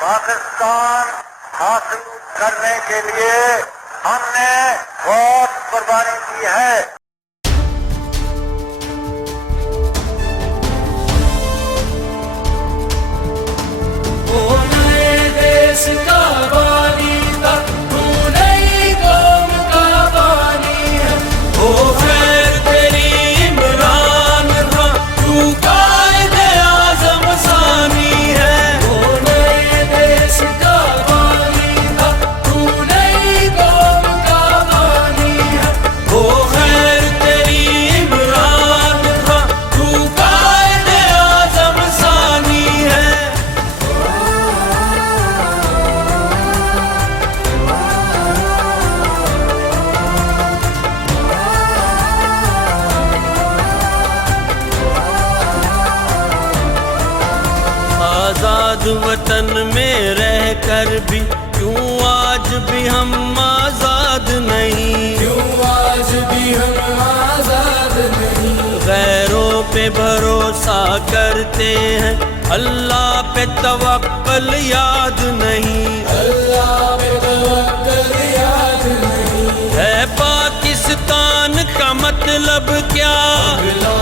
پاکستان حاصل کرنے کے لیے ہم نے بہت قربانی کی ہے۔ آزاد وطن میں رہ کر بھی کیوں آج بھی ہم آزاد نہیں، کیوں آج بھی ہم آزاد نہیں؟ غیروں پہ بھروسہ کرتے ہیں، اللہ پہ توکل یاد نہیں، اللہ پہ توکل یاد نہیں۔ ہے پاکستان کا مطلب کیا؟ لا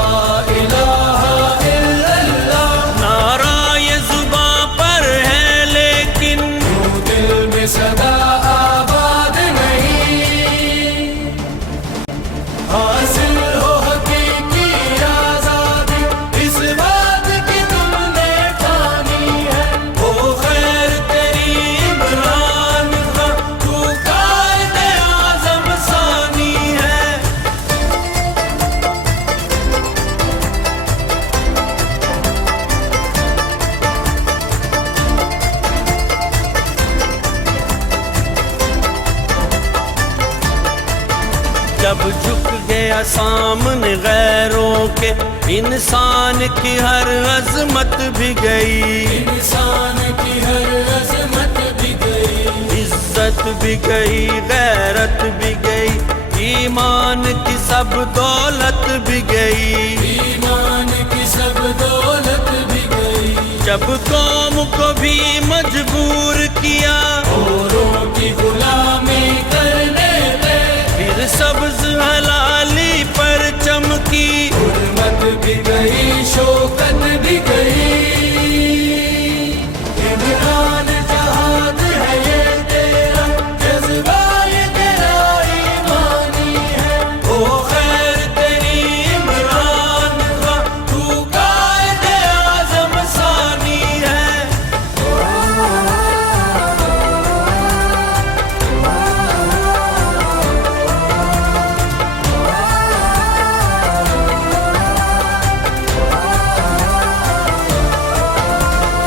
الہ الا اللہ، نعرہ یہ زباں پر ہے لیکن دل میں صدا آباد نہیں۔ حاصل ہو حقیقی آزادی، اس بات کی تم نے ٹھانی ہے۔ وہ خیر تیری عمران خان، تو قائد اعظم ثانی ہے۔ جب جھک گیا سامنے غیروں کے، انسان کی ہر عظمت بھی گئی، انسان کی ہر عظمت بھی گئی، عزت بھی گئی، غیرت بھی گئی، ایمان کی سب دولت بھی گئی۔ ایمان کی سب دولت بھی گئی۔ جب قوم کو بھی مجبور کیا، اوروں کی غلامی کرنے پہ، پھر سبز ہلالی پر چمکی، حرمت بھی گئی، شوکت بھی گئی۔ عمران جہاد ہے یہ تیرا جذبہ، یہ تیرا ایمانی ہے۔ او خیر تیری عمران خان، تو قائد اعظم ثانی ہے۔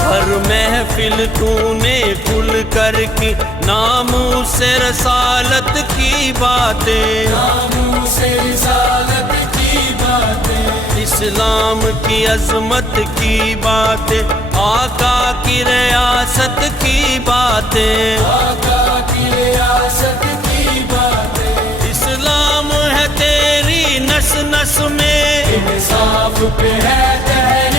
ہر محفل تو نے کھل کر کی ناموں سے رسالت کی باتیں، ناموں سے رسالت کی باتیں، اسلام کی عظمت کی باتیں، آقا کی ریاست کی باتیں، آقا کی ریاست کی باتیں۔ اسلام ہے تیری نس نس میں، انصاف پہ ہے تحریک